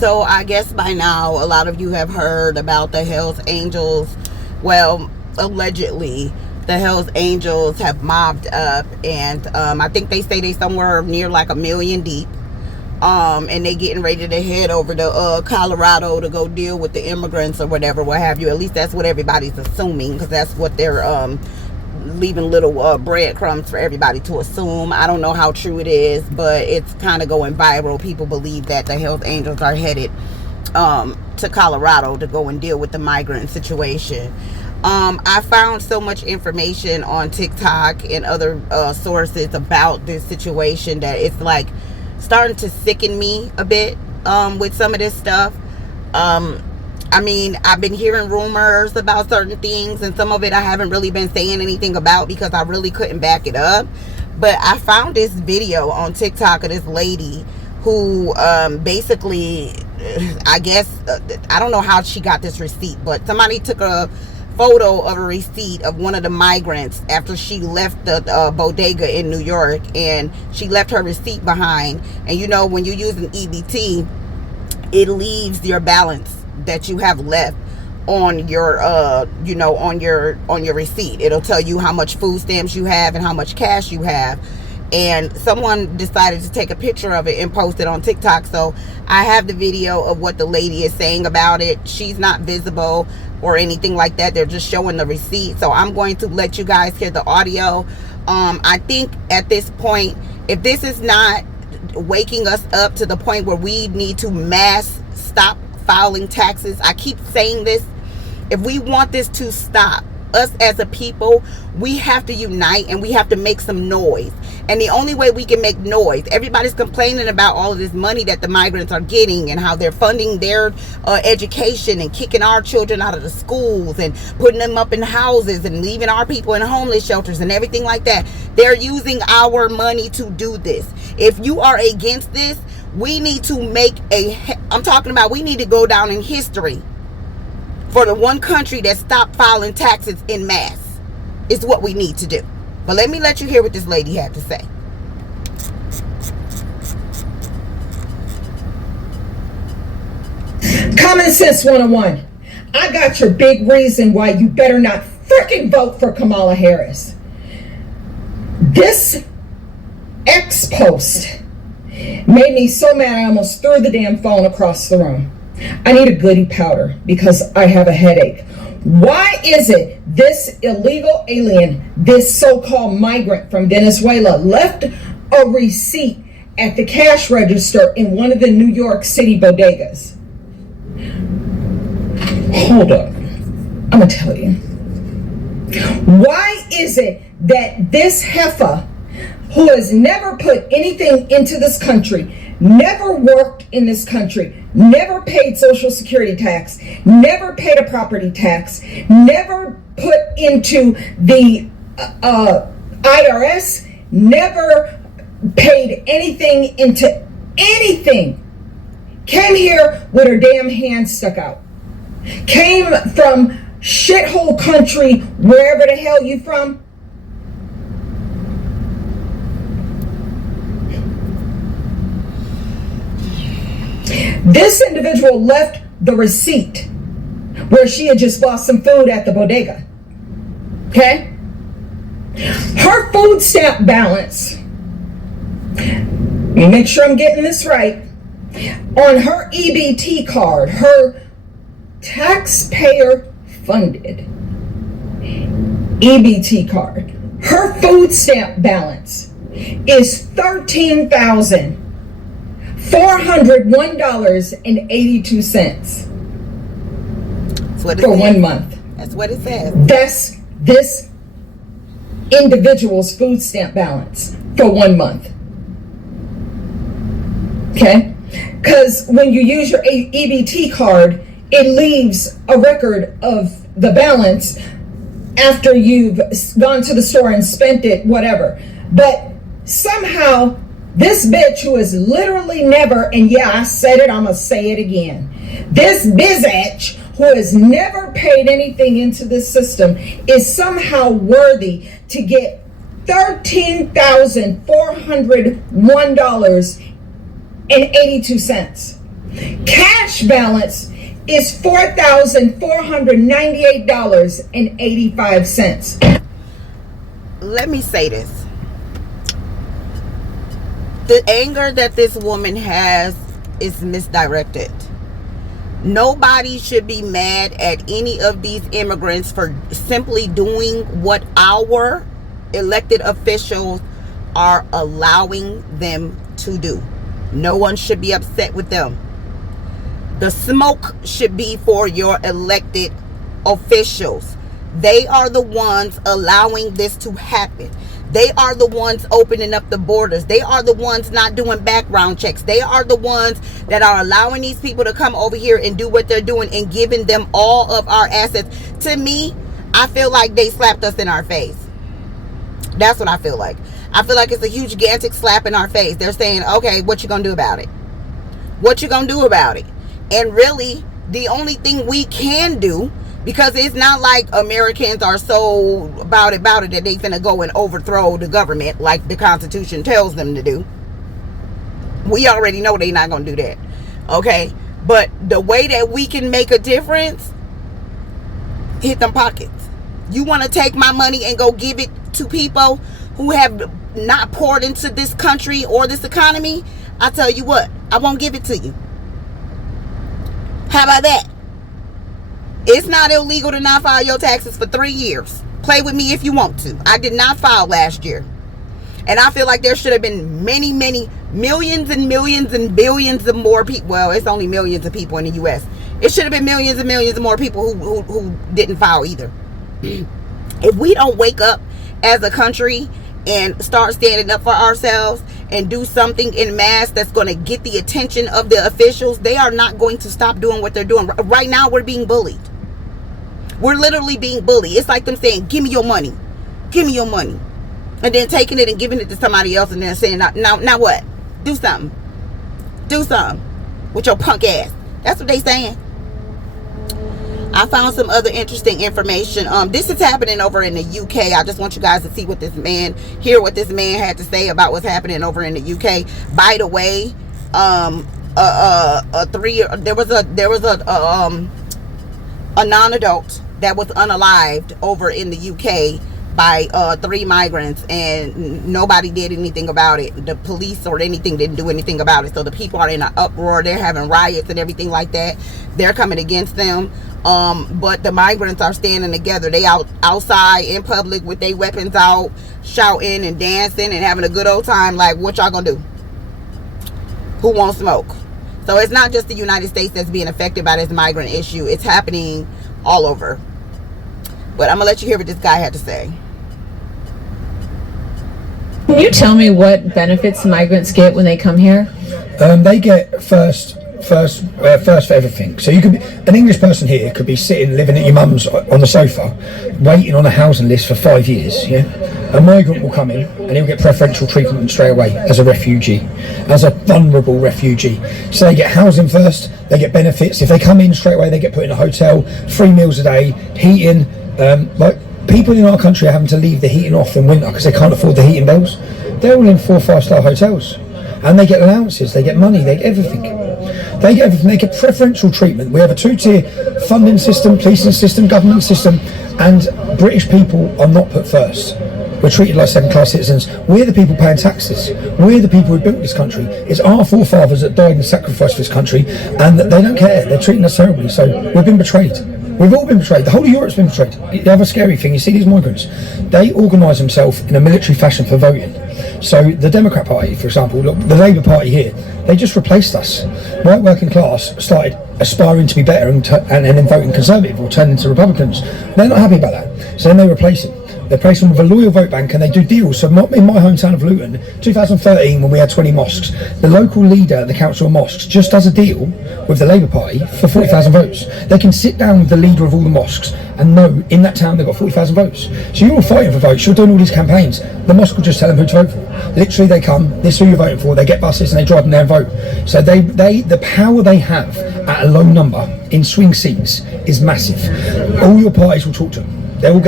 So I guess by now a lot of you have heard about the Hells Angels. Well, allegedly the Hells Angels have mobbed up, and I think they say they somewhere near like 1 million deep. And they getting ready to head over to Colorado to go deal with the immigrants or whatever, what have you. At least that's what everybody's assuming, because that's what they're leaving little breadcrumbs for everybody to assume. I don't know how true it is, but it's kind of going viral. People believe that the Hells Angels are headed to Colorado to go and deal with the migrant situation. I found so much information on TikTok and other sources about this situation that it's like starting to sicken me a bit with some of this stuff. I mean, I've been hearing rumors about certain things, and some of it I haven't really been saying anything about because I really couldn't back it up. But I found this video on TikTok of this lady who basically, I guess, I don't know how she got this receipt, but somebody took a photo of a receipt of one of the migrants after she left the bodega in New York, and she left her receipt behind. And you know, when you use an EBT, it leaves your balance that you have left on your you know, on your receipt. It'll tell you how much food stamps you have and how much cash you have. And someone decided to take a picture of it and post it on TikTok. So I have the video of what the lady is saying about it. She's not visible or anything like that. They're just showing the receipt. So I'm going to let you guys hear the audio. I think at this point, if this is not waking us up to the point where we need to mass stop filing taxes, I keep saying this, if we want this to stop, us as a people, we have to unite and we have to make some noise. And the only way we can make noise, everybody's complaining about all of this money that the migrants are getting and how they're funding their education and kicking our children out of the schools and putting them up in houses and leaving our people in homeless shelters and everything like that. They're using our money to do this. If you are against this, we need to make I'm talking about, we need to go down in history for the one country that stopped filing taxes en masse. Is what we need to do. But let you hear what this lady had to say. Common Sense 101. I got your big reason why you better not freaking vote for Kamala Harris. This X post made me so mad I almost threw the damn phone across the room. I need a goody powder because I have a headache. Why is it this illegal alien, this so-called migrant from Venezuela, left a receipt at the cash register in one of the New York City bodegas? Hold up. I'm going to tell you. Why is it that this heifer, who has never put anything into this country, never worked in this country, never paid Social Security tax, never paid a property tax, never put into the IRS, never paid anything into anything, came here with her damn hand stuck out, came from shithole country, wherever the hell you from, this individual left the receipt where she had just bought some food at the bodega. Okay? Her food stamp balance, let me make sure I'm getting this right, on her EBT card, her taxpayer funded EBT card, her food stamp balance is $13,401.82 for 1 month. That's what it says. That's this individual's food stamp balance for 1 month. Okay? Because when you use your EBT card, it leaves a record of the balance after you've gone to the store and spent it, whatever. But somehow, this bitch who is literally never, and yeah, I said it, I'm going to say it again. This bitch who has never paid anything into this system is somehow worthy to get $13,401.82 Cash balance is $4,498.85. Let me say this. The anger that this woman has is misdirected. Nobody should be mad at any of these immigrants for simply doing what our elected officials are allowing them to do. No one should be upset with them. The smoke should be for your elected officials. They are the ones allowing this to happen. They are the ones opening up the borders. They are the ones not doing background checks. They are the ones that are allowing these people to come over here and do what they're doing and giving them all of our assets. To me, I feel like they slapped us in our face. That's what I feel like. I feel like it's a huge, gigantic slap in our face. They're saying, okay, what you gonna do about it? What you gonna do about it? And really, the only thing we can do, because it's not like Americans are so about it that they finna go and overthrow the government like the Constitution tells them to do. We already know they're not gonna do that. Okay? But the way that we can make a difference, hit them pockets. You want to take my money and go give it to people who have not poured into this country or this economy? I tell you what, I won't give it to you. How about that? It's not illegal to not file your taxes for 3 years. Play with me if you want to. I did not file last year. And I feel like there should have been many, many millions and millions and billions of more people. Well, it's only millions of people in the U.S. It should have been millions and millions of more people who didn't file either. If we don't wake up as a country and start standing up for ourselves and do something in mass that's going to get the attention of the officials, they are not going to stop doing what they're doing. Right now, we're being bullied. We're literally being bullied. It's like them saying, give me your money. Give me your money. And then taking it and giving it to somebody else and then saying, now what? Do something. Do something with your punk ass. That's what they saying. I found some other interesting information. This is happening over in the UK. I just want you guys to see what this man, hear what this man had to say about what's happening over in the UK. By the way, there was a non-adult that was unalived over in the UK by 3 migrants, and nobody did anything about it. The police or anything didn't do anything about it. So the people are in an uproar. They're having riots and everything like that. They're coming against them. But the migrants are standing together. They outside in public with their weapons out, shouting and dancing and having a good old time. Like, what y'all gonna do? Who won't smoke? So it's not just the United States that's being affected by this migrant issue. It's happening all over. But I'm gonna let you hear what this guy had to say. Can you tell me what benefits migrants get when they come here? They get first for everything. So you could be, an English person here could be sitting, living at your mum's on the sofa, waiting on a housing list for 5 years. Yeah, a migrant will come in and he'll get preferential treatment straight away as a refugee, as a vulnerable refugee. So they get housing first, they get benefits. If they come in straight away, they get put in a hotel, 3 meals a day, heating. Like people in our country are having to leave the heating off in winter because they can't afford the heating bills. They're all in 4 or 5 star hotels, and they get allowances, they get money, they get everything. They get everything. They get preferential treatment. We have a 2-tier funding system, policing system, government system, and British people are not put first. We're treated like second-class citizens. We're the people paying taxes. We're the people who built this country. It's our forefathers that died and sacrificed for this country, and they don't care. They're treating us terribly. So we've been betrayed. We've all been betrayed. The whole of Europe's been betrayed. The other scary thing, you see these migrants, they organise themselves in a military fashion for voting. So the Democrat Party, for example, look, the Labour Party here, they just replaced us. White working class started aspiring to be better and then voting Conservative or turning to Republicans. They're not happy about that. So then they replace them. They replace them with a loyal vote bank, and they do deals. So not in my hometown of Luton, 2013, when we had 20 mosques, the local leader at the Council of Mosques just does a deal with the Labour Party for 40,000 votes. They can sit down with the leader of all the mosques and know in that town they've got 40,000 votes. So you're all fighting for votes, you're doing all these campaigns. The mosque will just tell them who to vote for. Literally they come, this is who you're voting for, they get buses and they drive them there and vote. So the power they have at a low number in swing seats is massive. All your parties will talk to them. They will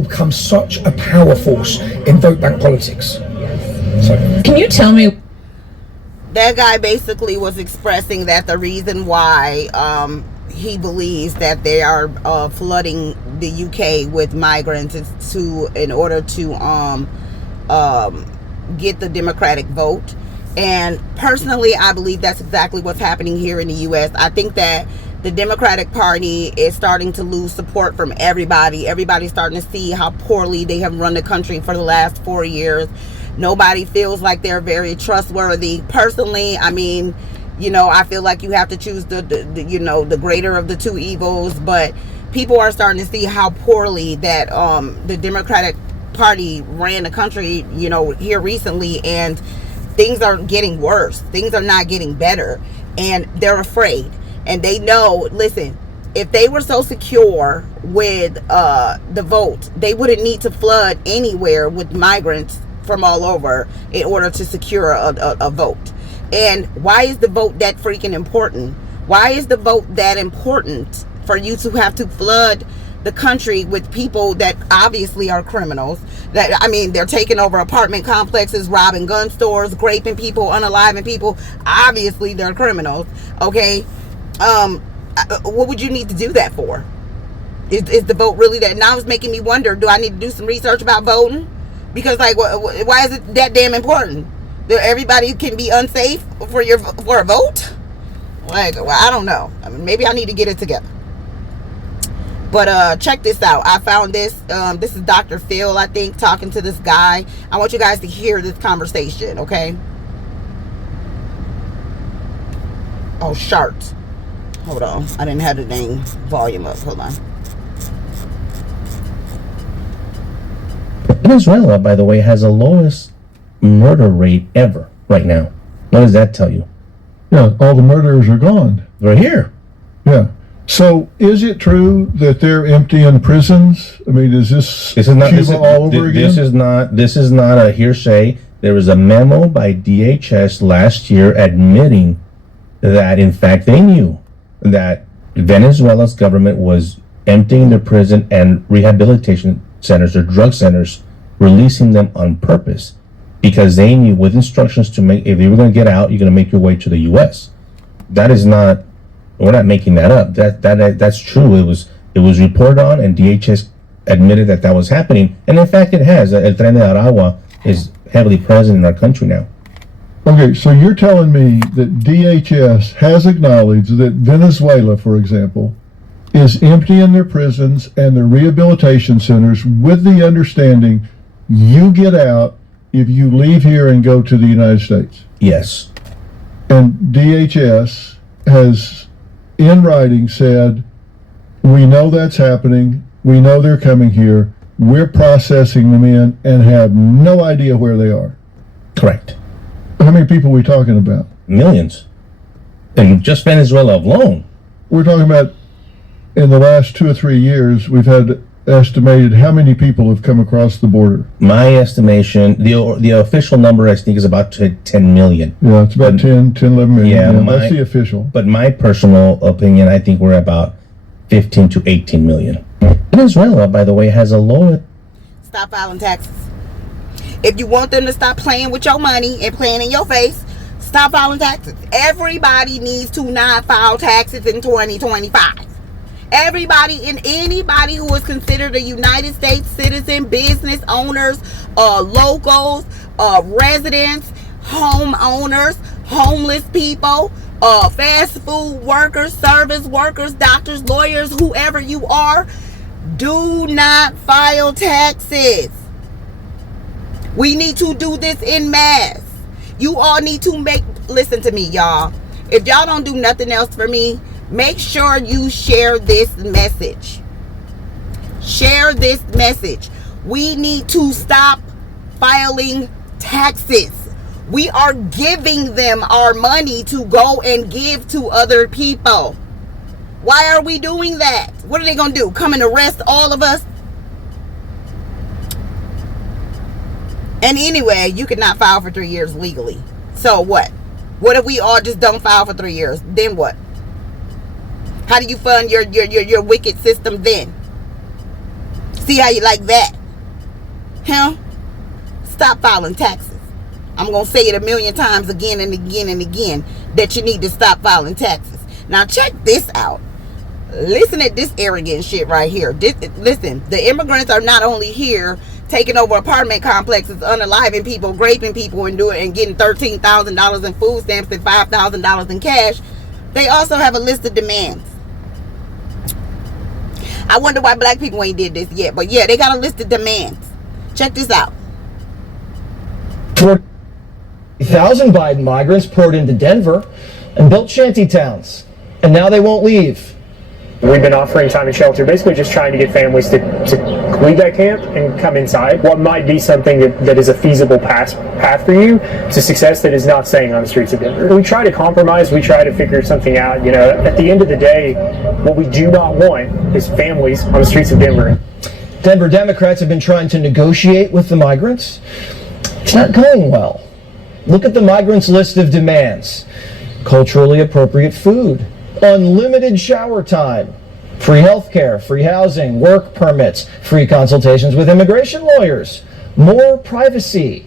become such a power force in vote bank politics. So can you tell me? That guy basically was expressing that the reason why he believes that they are flooding the UK with migrants is in order to get the Democratic vote. And personally, I believe that's exactly what's happening here in the US. I think that the Democratic Party is starting to lose support from everybody. Everybody's starting to see how poorly they have run the country for the last 4 years. Nobody feels like they're very trustworthy. Personally, I mean, you know, I feel like you have to choose the greater of the two evils. But people are starting to see how poorly that the Democratic Party ran the country, you know, here recently, and things are getting worse. Things are not getting better, and they're afraid. And they know, listen, if they were so secure with the vote, they wouldn't need to flood anywhere with migrants from all over in order to secure a vote. And why is the vote that freaking important? Why is the vote that important for you to have to flood the country with people that obviously are criminals? That, I mean, they're taking over apartment complexes, robbing gun stores, raping people, unaliving people. Obviously, they're criminals. Okay, what would you need to do that for? Is the vote really that? Now it's making me wonder, do I need to do some research about voting? Because, like, why is it that damn important that everybody can be unsafe for a vote? Like, well, I don't know. I mean, maybe I need to get it together. But check this out. I found this. This is Dr. Phil, I think, talking to this guy. I want you guys to hear this conversation, okay? Oh, Shart. Hold on. I didn't have the dang volume up. Hold on. Venezuela, by the way, has the lowest murder rate ever right now. What does that tell you? Yeah, all the murderers are gone. They're here. Yeah. So is it true that they're emptying prisons? I mean, is this Cuba all over again? This is not a hearsay. There was a memo by DHS last year admitting that, in fact, they knew that Venezuela's government was emptying their prison and rehabilitation centers or drug centers, releasing them on purpose, because they knew with instructions to make, if you were going to get out, you're going to make your way to the U.S. That is not, we're not making that up. That's true. It was reported on, and DHS admitted that was happening, and in fact, it has. El Tren de Aragua is heavily present in our country now. Okay, so you're telling me that DHS has acknowledged that Venezuela, for example, is emptying their prisons and their rehabilitation centers with the understanding you get out if you leave here and go to the United States. Yes. And DHS has, in writing, said, we know that's happening, we know they're coming here, we're processing them in and have no idea where they are. Correct. How many people are we talking about? Millions. And just Venezuela alone. We're talking about, in the last 2 or 3 years, we've had estimated how many people have come across the border. My estimation, the official number, I think, is about 10 million. Yeah, it's about 11 million. Yeah, that's the official. But my personal opinion, I think we're about 15 to 18 million. Venezuela, by the way, has a low... Stop filing taxes. If you want them to stop playing with your money and playing in your face, stop filing taxes. Everybody needs to not file taxes in 2025. Everybody and anybody who is considered a United States citizen, business owners, locals, residents, homeowners, homeless people, fast food workers, service workers, doctors, lawyers, whoever you are, do not file taxes. We need to do this en masse. You all need to listen to me, y'all. If y'all don't do nothing else for me, make sure you share this message. Share this message. We need to stop filing taxes. We are giving them our money to go and give to other people. Why are we doing that? What are they going to do? Come and arrest all of us? And anyway, you cannot file for 3 years legally. So what? What if we all just don't file for 3 years? Then what? How do you fund your wicked system then? See how you like that? Huh? Stop filing taxes. I'm going to say it a million times again and again and again, that you need to stop filing taxes. Now check this out. Listen at this arrogant shit right here. Listen, the immigrants are not only here taking over apartment complexes, unaliving people, raping people, and getting $13,000 in food stamps and $5,000 in cash. They also have a list of demands. I wonder why black people ain't did this yet, but yeah, they got a list of demands. Check this out. 40,000 Biden migrants poured into Denver and built shanty towns, and now they won't leave. We've been offering time and shelter, basically just trying to get families to leave that camp and come inside. What might be something that is a feasible path for you to success that is not staying on the streets of Denver. We try to compromise, we try to figure something out. You know, at the end of the day, what we do not want is families on the streets of Denver. Denver Democrats have been trying to negotiate with the migrants. It's not going well. Look at the migrants' list of demands. Culturally appropriate food, unlimited shower time, free health care, free housing, work permits, free consultations with immigration lawyers, more privacy,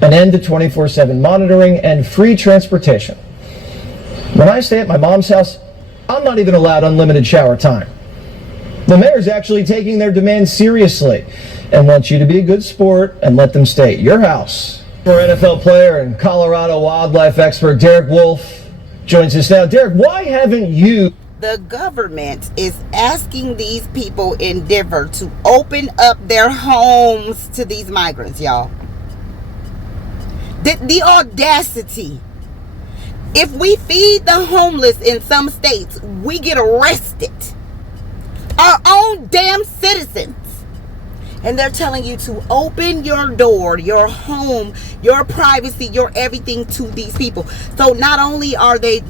an end to 24/7 monitoring, and free transportation. When I stay at my mom's house, I'm not even allowed unlimited shower time. The mayor's actually taking their demands seriously and wants you to be a good sport and let them stay at your house. Former NFL player and Colorado wildlife expert Derek Wolf joins us now. Derek, why haven't you... The government is asking these people in Denver to open up their homes to these migrants, y'all. The audacity. If we feed the homeless in some states, we get arrested. Our own damn citizens. And they're telling you to open your door, your home, your privacy, your everything to these people. So not only are they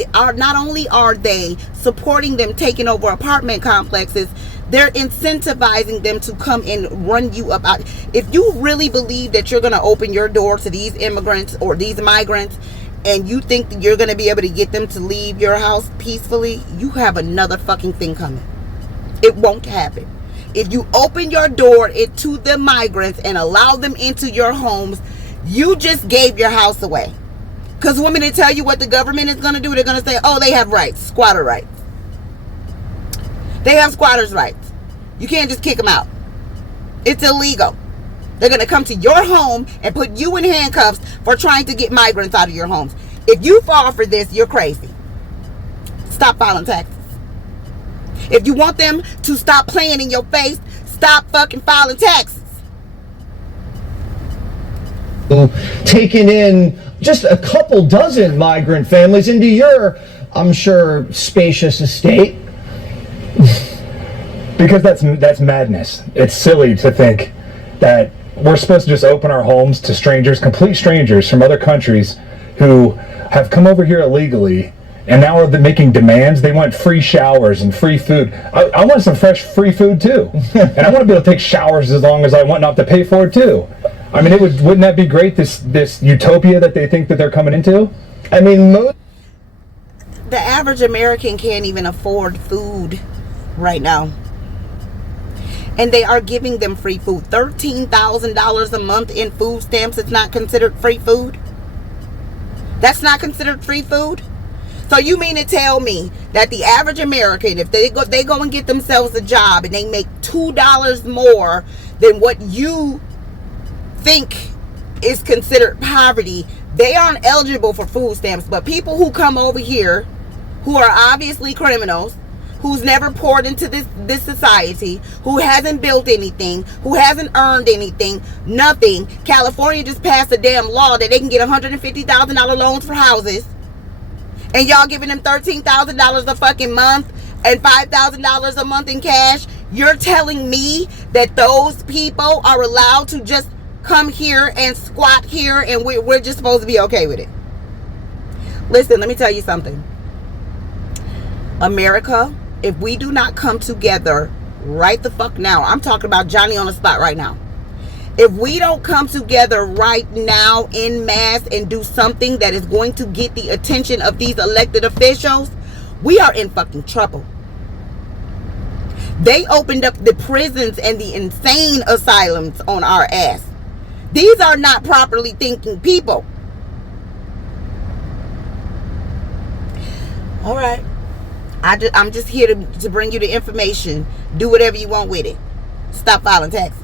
supporting them taking over apartment complexes, they're incentivizing them to come and run you up out. If you really believe that you're going to open your door to these immigrants or these migrants, and you think that you're going to be able to get them to leave your house peacefully, you have another fucking thing coming. It won't happen. If you open your door to the migrants and allow them into your homes, you just gave your house away. Because women, they tell you what the government is going to do. They're going to say, oh, they have rights, squatter rights. They have squatters' rights. You can't just kick them out. It's illegal. They're going to come to your home and put you in handcuffs for trying to get migrants out of your homes. If you fall for this, you're crazy. Stop filing taxes. If you want them to stop playing in your face, stop fucking filing taxes. Taking in just a couple dozen migrant families into your, I'm sure, spacious estate. Because that's madness. It's silly to think that we're supposed to just open our homes to strangers, complete strangers from other countries who have come over here illegally. And now they're making demands. They want free showers and free food. I want some fresh free food too. And I want to be able to take showers as long as I want, not to pay for it too. I mean, wouldn't that be great, this utopia that they think that they're coming into? I mean, the average American can't even afford food right now. And they are giving them free food. $13,000 a month in food stamps is not considered free food? That's not considered free food? So you mean to tell me that the average American, if they go and get themselves a job and they make $2 more than what you think is considered poverty, they aren't eligible for food stamps? But people who come over here, who are obviously criminals, who's never poured into this society, who hasn't built anything, who hasn't earned anything, nothing. California just passed a damn law that they can get $150,000 loans for houses. And y'all giving them $13,000 a fucking month and $5,000 a month in cash. You're telling me that those people are allowed to just come here and squat here and we're just supposed to be okay with it? Listen, let me tell you something. America, if we do not come together right the fuck now, I'm talking about Johnny on the spot right now. If we don't come together right now en masse and do something that is going to get the attention of these elected officials, we are in fucking trouble. They opened up the prisons and the insane asylums on our ass. These are not properly thinking people. All right. I'm just here to bring you the information. Do whatever you want with it. Stop filing taxes.